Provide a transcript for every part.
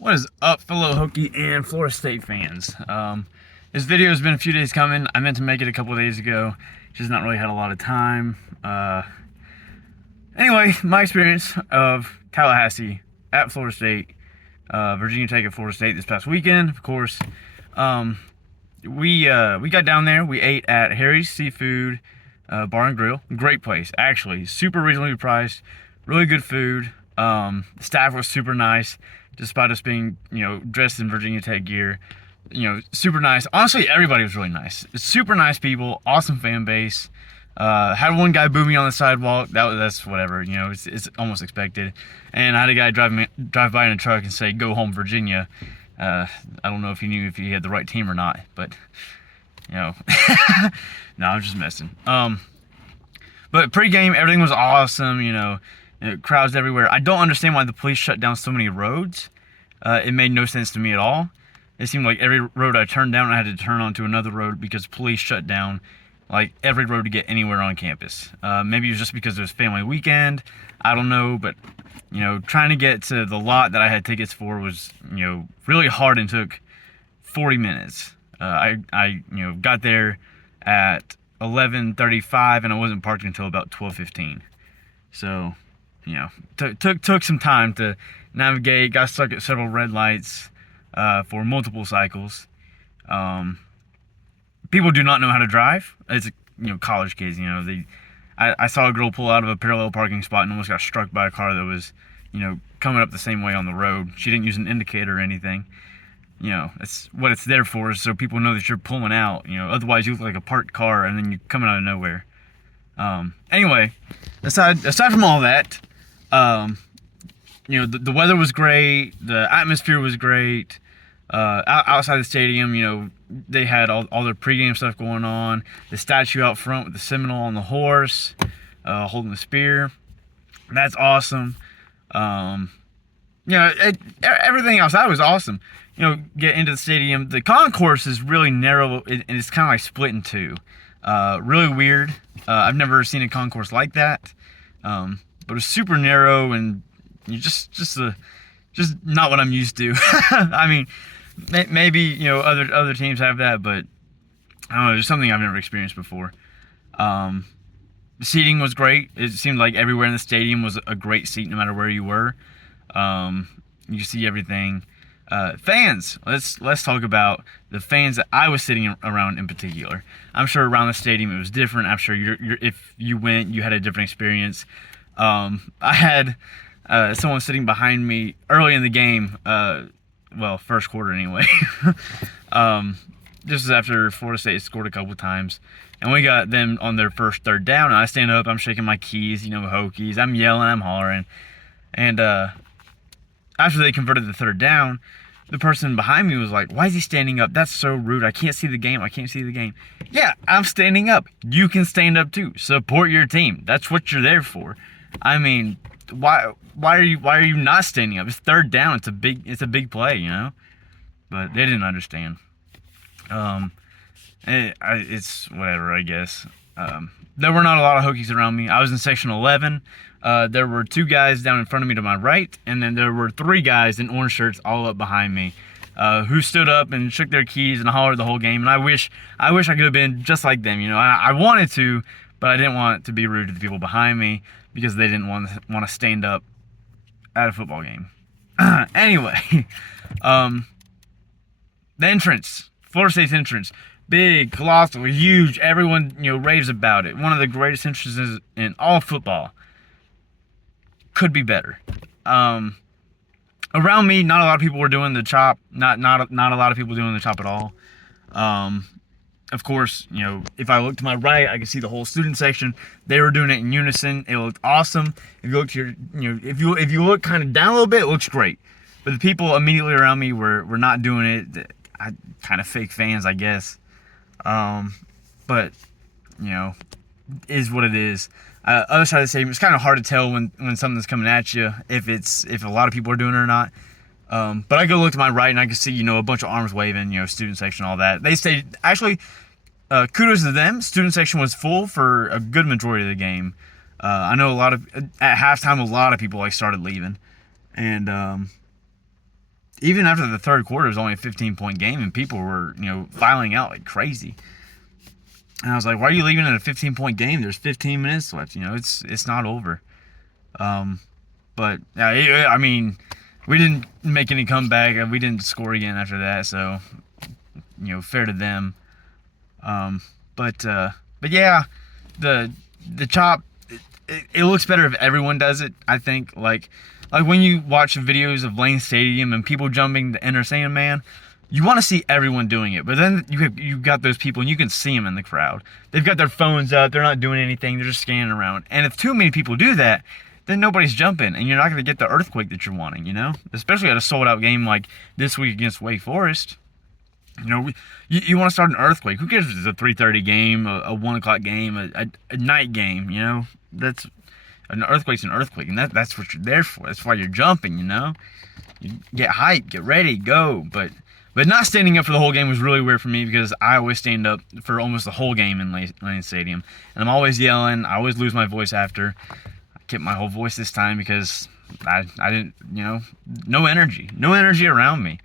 What is up, fellow Hokie and Florida State fans? This video has been a few days coming. I meant to make it a couple of days ago, just not really had a lot of time. Anyway, my experience of Tallahassee at Florida State, Virginia Tech at Florida State this past weekend. Of course, we got down there. We ate at Harry's Seafood Bar and Grill. Great place, actually. Super reasonably priced. Really good food. The staff was super nice, despite us being, dressed in Virginia Tech gear. Super nice. Honestly, everybody was really nice. Super nice people. Awesome fan base. Had one guy boo me on the sidewalk. That's whatever. It's almost expected. And I had a guy drive by in a truck and say, "Go home, Virginia." I don't know if he knew if he had the right team or not, but no, I'm just messing. But pregame, everything was awesome. Crowds everywhere. I don't understand why the police shut down so many roads. It made no sense to me at all. It seemed like every road I turned down, I had to turn onto another road because police shut down like every road to get anywhere on campus. Maybe it was just because it was family weekend. I don't know, but trying to get to the lot that I had tickets for was really hard and took 40 minutes. I got there at 11:35 and I wasn't parked until about 12:15. So took some time to navigate. Got stuck at several red lights for multiple cycles. People do not know how to drive. It's college kids. I saw a girl pull out of a parallel parking spot and almost got struck by a car that was coming up the same way on the road. She didn't use an indicator or anything. That's what it's there for, is so people know that you're pulling out. Otherwise you look like a parked car and then you're coming out of nowhere. Anyway, aside from all that, the weather was great. The atmosphere was great. Outside the stadium, they had all their pregame stuff going on. The statue out front with the Seminole on the horse, holding the spear. That's awesome. Everything outside was awesome. Get into the stadium. The concourse is really narrow and it's kind of like split in two. Really weird. I've never seen a concourse like that. But it's super narrow and just not what I'm used to. I mean, maybe other teams have that, but I don't know. There's something I've never experienced before. The seating was great. It seemed like everywhere in the stadium was a great seat, no matter where you were. You see everything. Fans. Let's talk about the fans that I was sitting around in particular. I'm sure around the stadium it was different. I'm sure if you went, you had a different experience. I had someone sitting behind me early in the game. First quarter anyway. This is after Florida State scored a couple times, and we got them on their first third down. And I stand up, I'm shaking my keys, Hokies. I'm yelling, I'm hollering, and after they converted the third down, the person behind me was like, "Why is he standing up? That's so rude. I can't see the game. I can't see the game." Yeah, I'm standing up. You can stand up too. Support your team. That's what you're there for. I mean, why are you not standing up? It's third down. It's a big play, But they didn't understand. It's whatever, I guess. There were not a lot of Hokies around me. I was in section 11. There were two guys down in front of me to my right, and then there were three guys in orange shirts all up behind me, who stood up and shook their keys and hollered the whole game. And I wish I could have been just like them. I wanted to, but I didn't want to be rude to the people behind me because they didn't want to stand up at a football game. Anyway, the entrance, Florida State's entrance, big, colossal, huge. Everyone raves about it. One of the greatest entrances in all football. Could be better. Around me, not a lot of people were doing the chop. Not a lot of people doing the chop at all. Of course, if I look to my right, I can see the whole student section. They were doing it in unison. It looked awesome. If you look to your, if you look kind of down a little bit, it looks great. But the people immediately around me were not doing it. Kind of fake fans, I guess. But is what it is. Other side of the stadium, it's kind of hard to tell when something's coming at you, if a lot of people are doing it or not. But I go look to my right and I can see, a bunch of arms waving, student section, all that. They stayed, actually, kudos to them. Student section was full for a good majority of the game. I know at halftime, a lot of people started leaving. And even after the third quarter, it was only a 15-point game, and people were, filing out like crazy. And I was like, why are you leaving at a 15-point game? There's 15 minutes left. It's not over. But yeah, I mean, we didn't make any comeback. We didn't score again after that. So, fair to them. But yeah, the chop. It looks better if everyone does it. I think like when you watch videos of Lane Stadium and people jumping the Enter Sandman, you want to see everyone doing it. But then you got those people, and you can see them in the crowd. They've got their phones up. They're not doing anything. They're just scanning around. And if too many people do that, then nobody's jumping, and you're not going to get the earthquake that you're wanting. Especially at a sold-out game like this week against Wake Forest. You want to start an earthquake. Who cares if it's a 3:30 game, a 1 o'clock game, a night game? That's an earthquake's an earthquake, and that's what you're there for. That's why you're jumping. You get hyped, get ready, go. But not standing up for the whole game was really weird for me, because I always stand up for almost the whole game in Lane Stadium, and I'm always yelling. I always lose my voice after. I kept my whole voice this time because I didn't, no energy around me.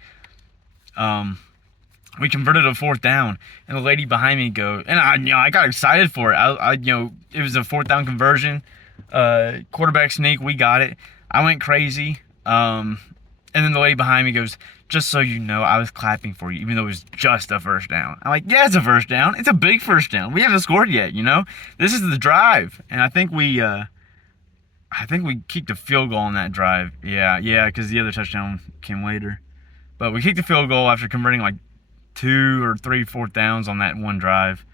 We converted a 4th down, and the lady behind me and I got excited for it. It was a 4th down conversion, quarterback sneak. We got it. I went crazy. And then the lady behind me goes, "Just so you know, I was clapping for you, even though it was just a 1st down." I'm like, yeah, it's a 1st down. It's a big 1st down. We haven't scored yet. This is the drive, and I think we kicked a field goal on that drive. Yeah, because the other touchdown came later. But we kicked a field goal after converting like 2 or 3 4th downs on that one drive.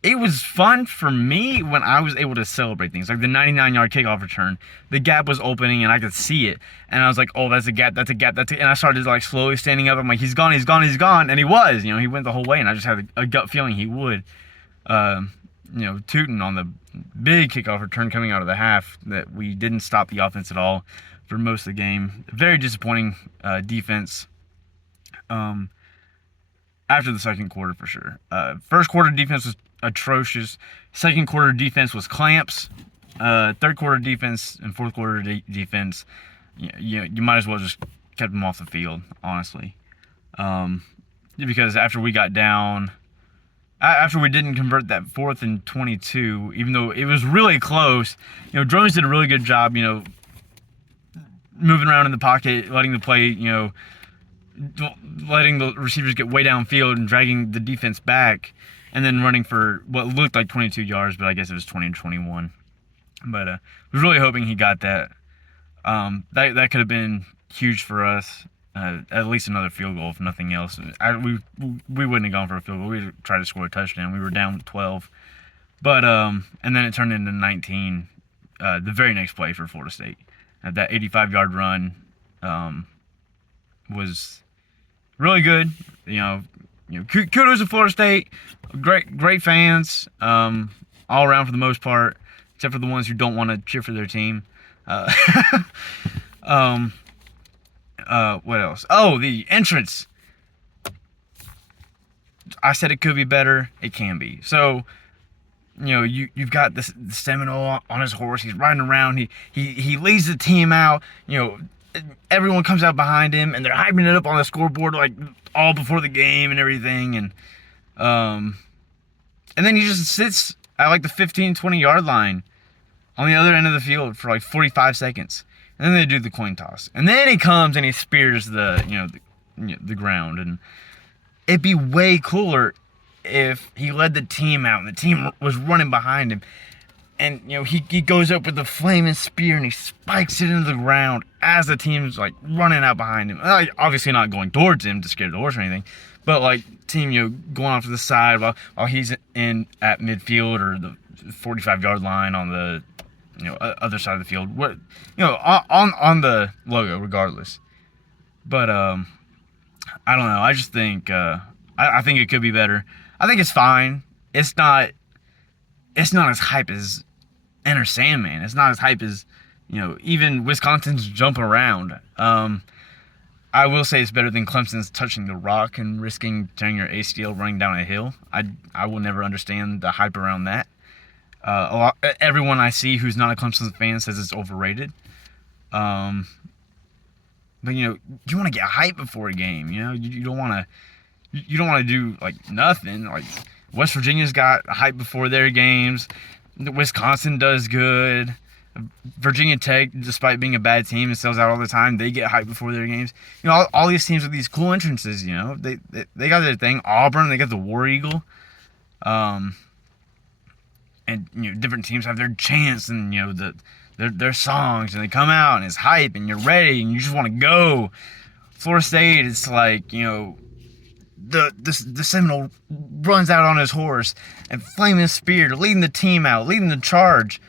It was fun for me when I was able to celebrate things. Like the 99-yard kickoff return. The gap was opening, and I could see it. And I was like, oh, that's a gap. And I started like slowly standing up. I'm like, he's gone. And he was. He went the whole way, and I just had a gut feeling he would. Tooting on the big kickoff return coming out of the half that we didn't stop the offense at all for most of the game. Very disappointing defense after the second quarter, for sure. First quarter defense was atrocious. Second quarter defense was clamps. Third quarter defense and fourth quarter defense, you might as well just kept them off the field, honestly. Because after we got down, after we didn't convert that 4th and 22, even though it was really close, Drones did a really good job, moving around in the pocket, letting the play, letting the receivers get way downfield and dragging the defense back, and then running for what looked like 22 yards, but I guess it was 20 and 21. But I was really hoping he got that. That could have been huge for us. At least another field goal, if nothing else. We wouldn't have gone for a field goal. We'd try to score a touchdown. We were down 12. But and then it turned into 19 the very next play for Florida State. That 85-yard run was really good. Kudos to Florida State. Great fans all around for the most part, except for the ones who don't want to cheer for their team. What else? Oh, the entrance. I said it could be better. It can be. So, you've got the Seminole on his horse. He's riding around. He leads the team out. Everyone comes out behind him, and they're hyping it up on the scoreboard like all before the game and everything. And then he just sits at like the 15, 20-yard line on the other end of the field for like 45 seconds. And then they do the coin toss. And then he comes and he spears the ground. And it'd be way cooler if he led the team out and the team was running behind him. And, he goes up with the flaming spear and he spikes it into the ground as the team's, like, running out behind him. Obviously not going towards him to scare the horse or anything. But, like, team, going off to the side while he's in at midfield or the 45-yard line on the other side of the field, on the logo, regardless. But I don't know. I just think I think it could be better. I think it's fine. It's not as hype as Enter Sandman. It's not as hype as even Wisconsin's jumping around. I will say it's better than Clemson's touching the rock and risking tearing your ACL running down a hill. I will never understand the hype around that. Everyone I see who's not a Clemson fan says it's overrated. Um, but you want to get hype before a game. You don't want to. You don't want to do like nothing. Like West Virginia's got hype before their games. Wisconsin does good. Virginia Tech, despite being a bad team and sells out all the time, they get hype before their games. All these teams with these cool entrances. They got their thing. Auburn, they got the War Eagle. Um, and different teams have their chants and their songs, and they come out and it's hype and you're ready and you just want to go. Florida State, it's like the Seminole runs out on his horse and flaming spear, leading the team out, leading the charge.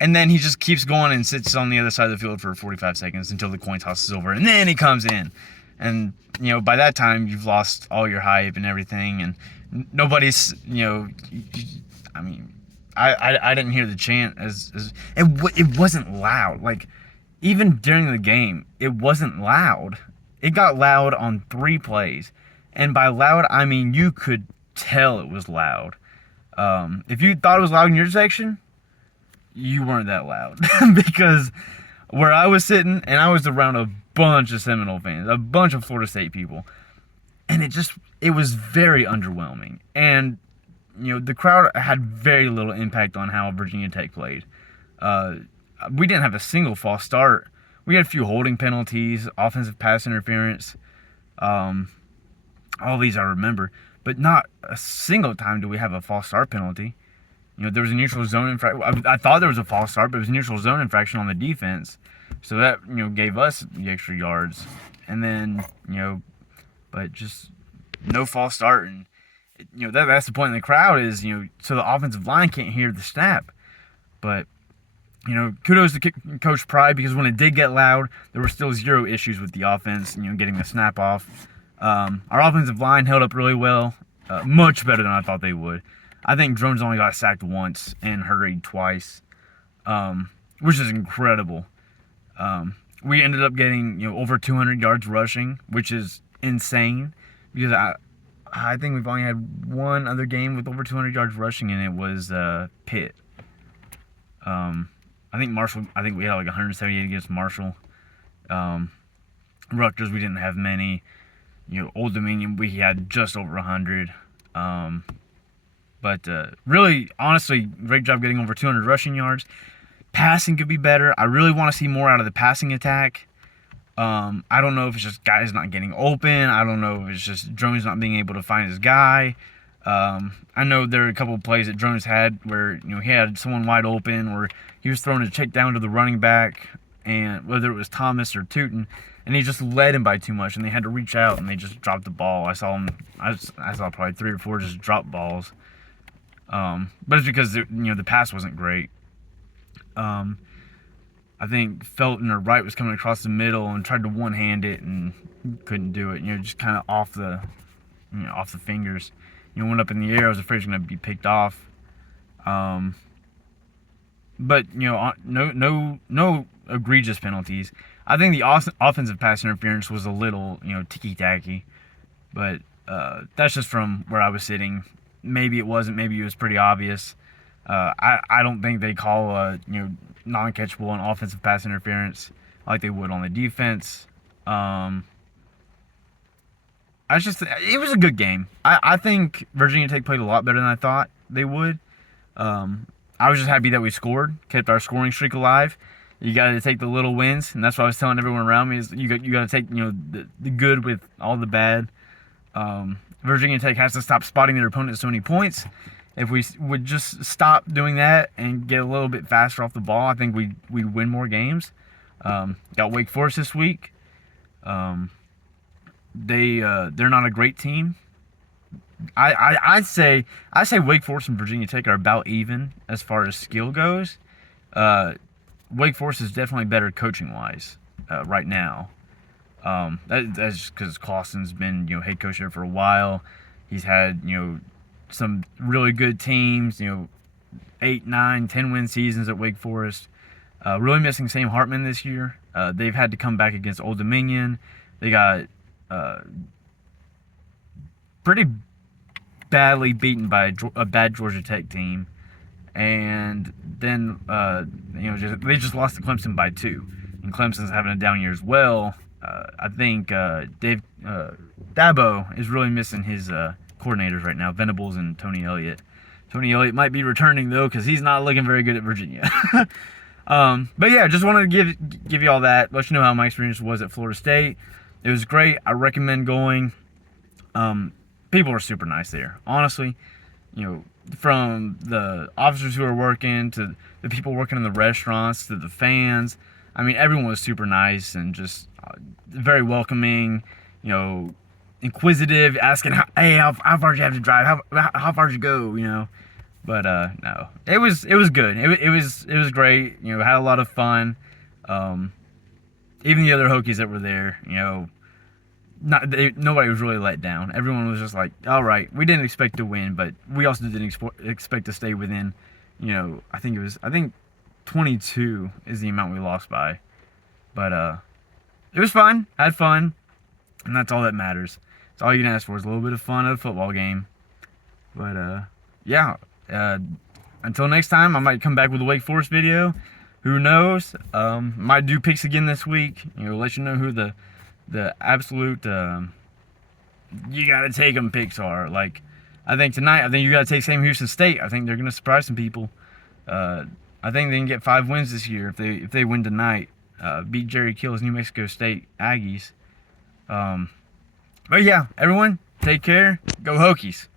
And then he just keeps going and sits on the other side of the field for 45 seconds until the coin toss is over. And then he comes in. And, by that time, you've lost all your hype and everything. And nobody's, I mean, I didn't hear the chant it wasn't loud. Like, even during the game, it wasn't loud. It got loud on 3 plays. And by loud, I mean you could tell it was loud. If you thought it was loud in your section, you weren't that loud. Because where I was sitting, and I was around a bunch of Seminole fans, a bunch of Florida State people, and it was very underwhelming. And, the crowd had very little impact on how Virginia Tech played. We didn't have a single false start. We had a few holding penalties, offensive pass interference. All these I remember, but not a single time do we have a false start penalty. There was a neutral zone infraction. I thought there was a false start, but it was a neutral zone infraction on the defense. So that, gave us the extra yards. And then, but just no false start. And, that's the point in the crowd is, so the offensive line can't hear the snap. But, kudos to Coach Pride, because when it did get loud, there were still 0 issues with the offense, getting the snap off. Our offensive line held up really well, much better than I thought they would. I think Drones only got sacked once and hurried twice, which is incredible. We ended up getting over 200 yards rushing, which is insane, because I think we've only had one other game with over 200 yards rushing, and it was Pitt. I think we had like 178 against Marshall. Rutgers, we didn't have many. Old Dominion, we had just over 100. But really, honestly, great job getting over 200 rushing yards. Passing could be better. I really want to see more out of the passing attack. I don't know if it's just guys not getting open. I don't know if it's just Drones not being able to find his guy. I know there are a couple of plays that Drones had where he had someone wide open, or he was throwing a check down to the running back, and whether it was Thomas or Tootin, and he just led him by too much, and they had to reach out and they just dropped the ball. I saw probably 3 or 4 just drop balls. But it's because the pass wasn't great. I think Felton or Wright was coming across the middle and tried to one-hand it and couldn't do it. Just kind of off the fingers. Went up in the air. I was afraid it was going to be picked off. But no egregious penalties. I think the offensive pass interference was a little ticky-tacky, but that's just from where I was sitting. Maybe it wasn't. Maybe it was pretty obvious. I don't think they call non-catchable and offensive pass interference like they would on the defense. It was a good game. I think Virginia Tech played a lot better than I thought they would. I was just happy that we scored, kept our scoring streak alive. You got to take the little wins, and that's what I was telling everyone around me is you got to take the good with all the bad. Virginia Tech has to stop spotting their opponent so many points. If we would just stop doing that and get a little bit faster off the ball, I think we'd win more games. Got Wake Forest this week. They're not a great team. I say Wake Forest and Virginia Tech are about even as far as skill goes. Wake Forest is definitely better coaching wise right now. That's just because Clawson's been head coach there for a while. He's had some really good teams, 8, 9, 10 win seasons at Wake Forest. Really missing Sam Hartman this year. They've had to come back against Old Dominion. They got pretty badly beaten by a bad Georgia Tech team. and then they just lost to Clemson by 2, and Clemson's having a down year as well. I think Dave Dabo is really missing his coordinators right now, Venables and Tony Elliott. Tony Elliott might be returning though, because he's not looking very good at Virginia. But yeah, just wanted to give you all that, let you know how my experience was at Florida State. It was great. I recommend going. People are super nice there, honestly. From the officers who are working to the people working in the restaurants to the fans. I mean, everyone was super nice and just very welcoming. Inquisitive, asking, "Hey, how far did you have to drive? How far did you go?" But no, it was good. It was great. Had a lot of fun. Even the other Hokies that were there, nobody was really let down. Everyone was just like, all right, we didn't expect to win, but we also didn't expect to stay within, I think 22 is the amount we lost by. But it was fun, had fun, and that's all that matters. It's all you can ask for is a little bit of fun at a football game. But yeah, until next time, I might come back with a Wake Forest video. Who knows? Might do picks again this week. Let you know who the absolute you gotta take them picks are. Like, I think tonight, you gotta take Sam Houston State. I think they're gonna surprise some people. I think they can get 5 wins this year if they win tonight. Beat Jerry Kill's New Mexico State Aggies. But yeah, everyone, take care. Go Hokies.